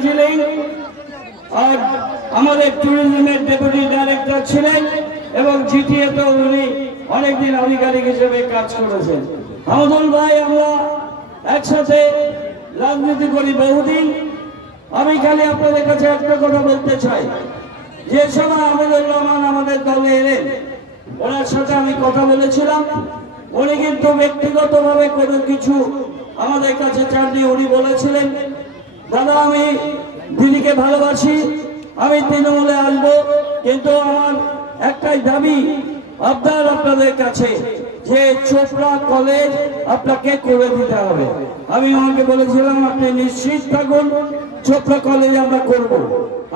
দার্জিলিং আর আমাদের ট্যুরিজমের deputy director ছিলেন এবং জিটিএ তো উনি অনেকদিন আধিকারিক হিসেবে কাজ করেছেন। হামদুল ভাই আমরা একসাথে রাজনীতি করি বহুদিন। আমি খালি আপনাদের কাছে একটা কথা বলতে চাই, যে সময় আমিনুর রহমান আমাদের দলে এলেন ওনার সাথে আমি কথা বলেছিলাম। উনি কিন্তু ব্যক্তিগতভাবে কোনো কিছু আমাদের কাছে চাননি। উনি বলেছিলেন, দাদা আমি দিদিকে ভালোবাসি, আমি তৃণমূলে আসবো, কিন্তু আমার একটাই দাবি আপনাদের কাছে যে চোপড়া কলেজ আপনাকে করে দিতে হবে। আমি ওনাকে বলেছিলাম আপনি নিশ্চিত থাকুন, চোপড়া কলেজ আমরা করব।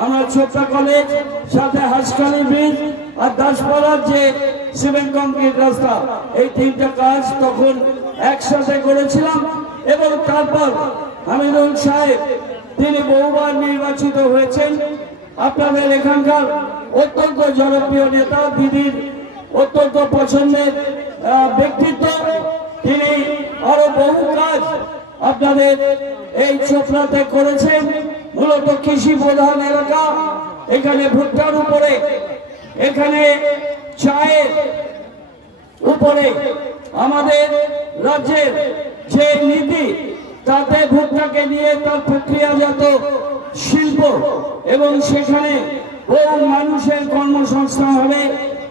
আমরা চোপড়া কলেজ সাথে হাসখালি ব্রিজ আর দাসপাড়ার যে সিমেন্ট কংক্রিট রাস্তা, এই তিনটা কাজ তখন একসাথে করেছিলাম। এবং তারপর হামিদুল সাহেব তিনি বহুবার নির্বাচিত হয়েছেন, আপনাদের এখানকার অত্যন্ত জনপ্রিয় নেতা, দিদির অত্যন্ত পছন্দের ব্যক্তিত্ব। তিনি আরো বহু কাজ আপনাদের এই চোপড়াতে করেছেন। মূলত কৃষি প্রধান এলাকা, এখানে ভুট্টার উপরে, এখানে চায়ের উপরে আমাদের রাজ্যের যে নীতি, তাতে ভুট্টাকে নিয়ে তার প্রক্রিয়াজাত শিল্প এবং সেখানে বহু মানুষের কর্মসংস্থান হবে।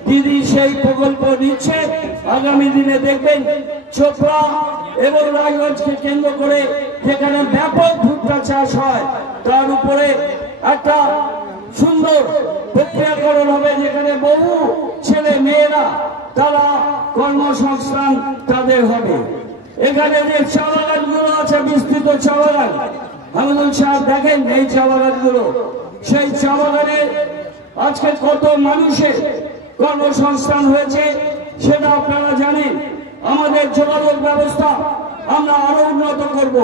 দিদি সেই প্রকল্প নিচ্ছে। আগামী দিনে দেখবেন চোপড়া এবং রায়গঞ্জকে কেন্দ্র করে যেখানে ব্যাপক ভুট্টা চাষ হয়, তার উপরে একটা সুন্দর প্রক্রিয়াকরণ হবে, যেখানে বহু ছেলে মেয়েরা তারা কর্মসংস্থান তাদের হবে। এখানে যে চা বাগানগুলো আছে, বিস্তৃত চা বাগান, হামিদুল সাহেব দেখেন এই চা বাগানগুলো, সেই চা বাগানে আজকে কত মানুষের কর্মসংস্থান হয়েছে সেটা আপনারা জানেন। আমাদের যোগাযোগ ব্যবস্থা আমরা আরো উন্নত করব।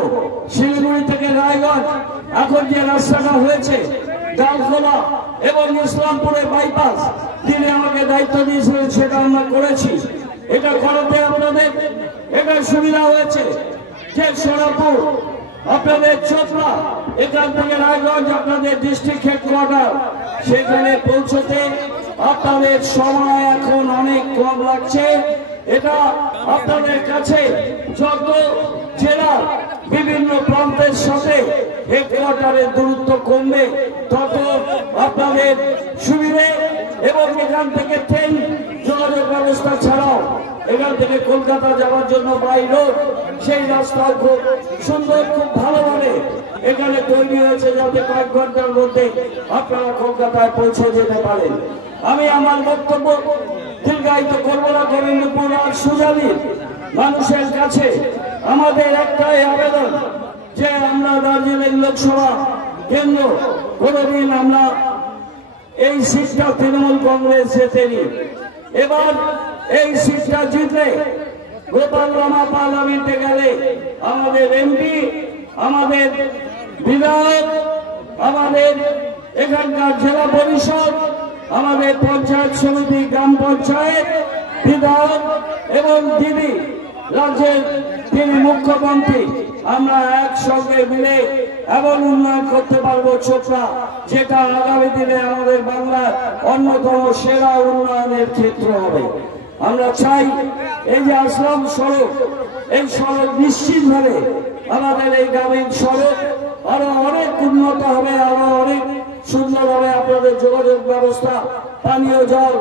শিলিগুড়ি থেকে রায়গঞ্জ এখন যে রাস্তাটা হয়েছে, ডালখোলা এবং ইসলামপুরের বাইপাস, তিনি আমাকে দায়িত্ব দিয়েছিলেন, সেটা আমরা করেছি। এটা করাতে আপনাদের এটা সুবিধা হয়েছে যে সোনাপুর আপনাদের চোপড়া, এখান থেকে রায়গঞ্জ আপনাদের ডিস্ট্রিক্ট হেডকোয়ার্টার, সেখানে পৌঁছতে আপনাদের সময় এখন অনেক কম লাগছে। এটা আপনাদের কাছে যত জেলার বিভিন্ন প্রান্তের সাথে হেডকোয়ার্টারের দূরত্ব কমবে, তত আপনাদের সুবিধে। এবং এখান থেকে ট্রেন যোগাযোগ ব্যবস্থা ছাড়াও এখান থেকে কলকাতা যাওয়ার জন্য বাই রোড, সেই রাস্তাও খুব সুন্দর, খুব ভালোভাবে এখানে তৈরি হয়েছে, যাতে কয়েক ঘন্টার মধ্যে আপনারা কলকাতায় পৌঁছে যেতে পারেন। আমি আমার বক্তব্য দীর্ঘায়িত করব না। গোবিন্দপুর আর সুজালির মানুষের কাছে আমাদের একটাই আবেদন, যে আমরা দার্জিলিং লোকসভা কেন্দ্র কোনদিন আমরা এই সিটটা তৃণমূল কংগ্রেস জেতেনি। এবার এই সিটটা জিতলে গোপাল রামা পার্লামেন্টে গেলে আমাদের এমপি, আমাদের বিধায়ক, আমাদের এখানকার জেলা পরিষদ, আমাদের পঞ্চায়েত সমিতি, গ্রাম পঞ্চায়েত, বিধায়ক এবং দিদি রাজ্যের তিনি মুখ্যমন্ত্রী, আমরা একসঙ্গে মিলে এমন উন্নয়ন করতে পারবো চোপড়া, যেটা আগামী দিনে আমাদের বাংলার অন্যতম সেরা উন্নয়নের ক্ষেত্র হবে। আমরা চাই এই যে আসলাম সড়ক, এই সড়ক নিশ্চিতভাবে আমাদের এই গ্রামীণ সড়ক আরো অনেক উন্নত হবে, আরো অনেক সুন্দর হবে। আপনাদের যোগাযোগ ব্যবস্থা, পানীয় জল,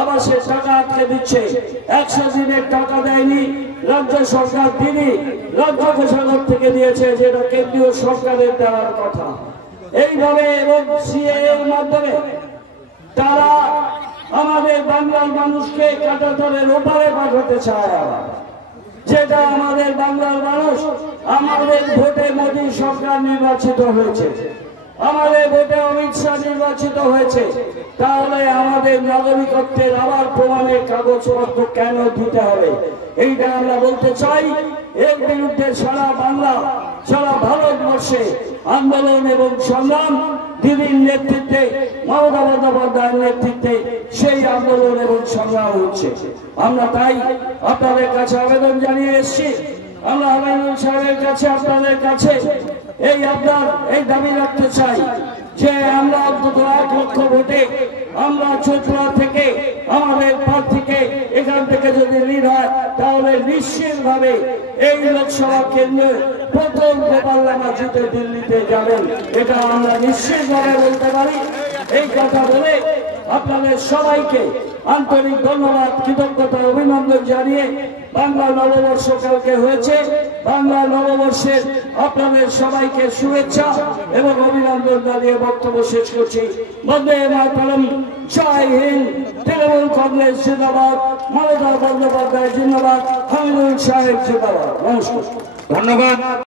আবাসের টাকা আটকে দিচ্ছে, 100 দিনের টাকা দেয়নি রাজ্য সরকার, তিনি রাজ্য কোষাগার থেকে দিয়েছে, যেটা কেন্দ্রীয় সরকারের দেওয়ার কথা। এইভাবে এবং সিএর মাধ্যমে তারা আমাদের বাংলার মানুষকে কাঁটাতারের ওপারে পাঠাতে চায়, যেটা আমাদের বাংলার মানুষ, আমাদের ভোটে মোদী সরকার নির্বাচিত হয়েছে, আমাদের ভোটে অমিত শাহ নির্বাচিত হয়েছে, তাহলে আমাদের নাগরিকত্বের আবার প্রমাণের কাগজপত্র কেন দিতে হবে? এইটা আমরা বলতে চাই। এর বিরুদ্ধে সারা বাংলা, সারা ভারতবর্ষে আন্দোলন এবং সংগ্রাম, দিদির নেতৃত্বে, মমতা বন্দ্যোপাধ্যায়ের নেতৃত্বে সেই আন্দোলন এবং সংগ্রাম হচ্ছে। আমরা তাই আপনাদের কাছে আবেদন জানিয়ে এসেছি। আমরা হামিদুল সাহেবের কাছে, আপনাদের কাছে আপনার এই দাবি রাখতে চাই যে আমরা অন্তত 1 লক্ষ ভোটে আমরা চোপড়া থেকে আমাদের প্রার্থীকে এখান থেকে যদি লিড হয় তাহলে নিশ্চিতভাবে এই লোকসভা কেন্দ্রে প্রথম গোপাল লামা জিতে দিল্লিতে যাবেন, এটা আমরা নিশ্চিতভাবে বলতে পারি। এই কথা বলে আপনাদের সবাইকে আন্তরিক ধন্যবাদ, কৃতজ্ঞতা, অভিনন্দন জানিয়ে বাংলা নববর্ষ কালকে হয়েছে, বাংলা নববর্ষের আপনাদের সবাইকে শুভেচ্ছা এবং অভিনন্দন জানিয়ে বক্তব্য শেষ করছি। বন্দে মাতরম, জয় হিন্দ, তৃণমূল কংগ্রেস জিন্দাবাদ, মমতা বন্দ্যোপাধ্যায় জিন্দাবাদ, হামিদুল সাহেব জিন্দাবাদ। নমস্কার, ধন্যবাদ।